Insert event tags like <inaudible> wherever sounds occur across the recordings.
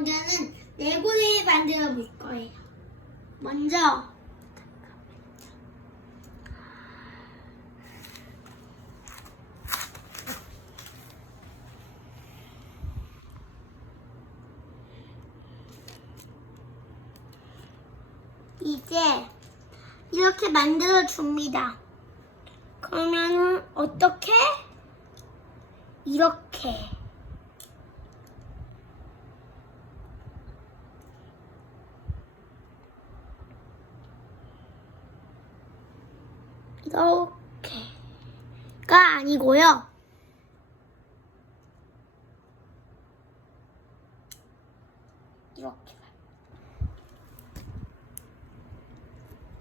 오늘은 레고를 만들어 볼 거예요. 먼저 이제 이렇게 만들어 줍니다. 그러면은 어떻게? 이렇게. 이렇게가 아니고요. 이렇게.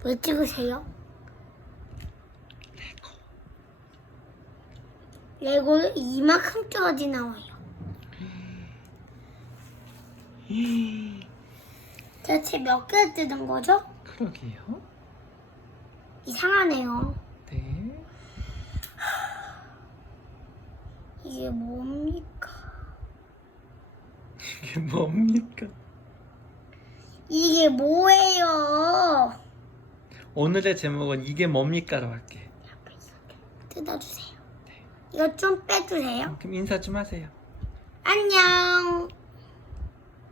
왜 찍으세요? 레고를 이만큼짜리 나와요. 대체 몇 개 뜯은 거죠? 그러게요. 이상하네요. 네. <gasps> 이게 뭡니까? 이게 뭡니까? 이게 뭐예요? 오늘의 제목은 이게 뭡니까로 할게. 뜯어주세요. 이거 좀 빼주세요. 그럼 인사 좀 하세요. 안녕.